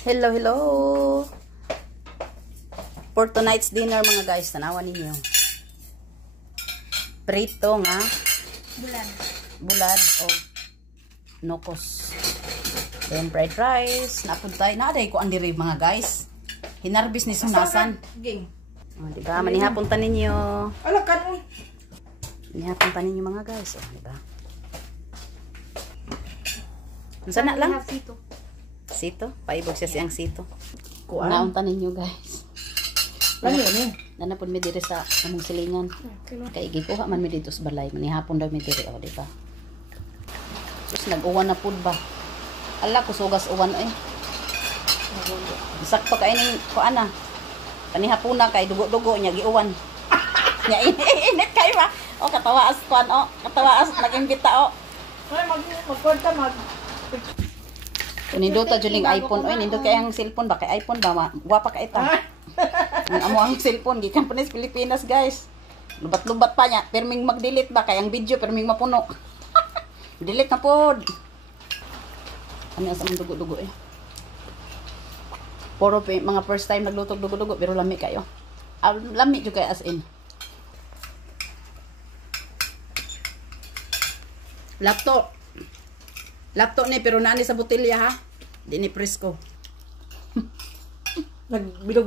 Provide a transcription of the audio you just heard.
Hello, hello. For tonight's dinner mga guys, tanawan ninyo. Prito nga bulad o nokos. Then fried rice, napuntay na aday ko ang diri mga guys. Hinarbis ni sunasan. Oh, diba? Manihapon ta ninyo. Ala kanon. Manihapon ta ninyo mga guys, oh, diba? Unsa na lang? Sito, paibog siya siyang sito. Kuan. Naunta ninyo guys. Lami ni. Nanapon mi diri sa among silingan. Kay gikuha man mi dito sa balay, manihapon daw mi diri, oh, di ba? Tapos nag-uwan na pud ba? Ala ko sugas uwan eh. Sakto kay ning kuan na. Kanihapon na kay dugo-dugo nya giuwan. Nya init kay ba? O katawa as kuan o, katawa as nag-imbita o. Ay magkorta mag. Nindot ta juling iPhone. Oy, nindot kay ang cellphone ba kay iPhone ba? Guwapa ka ita. Ang amo ang cellphone gikan pa sa Pilipinas, guys. Lubat-lubat pa nya, perming mag-delete ba kay ang video perming mapuno. Delete na pod. Ano sa mga dugo-dugo eh. Puro mga first time naglutog dugo-dugo pero lami kayo. Lami jud kay as in. Laptop ni pero naani sa botelya ha. Di ni presko. Nagbilog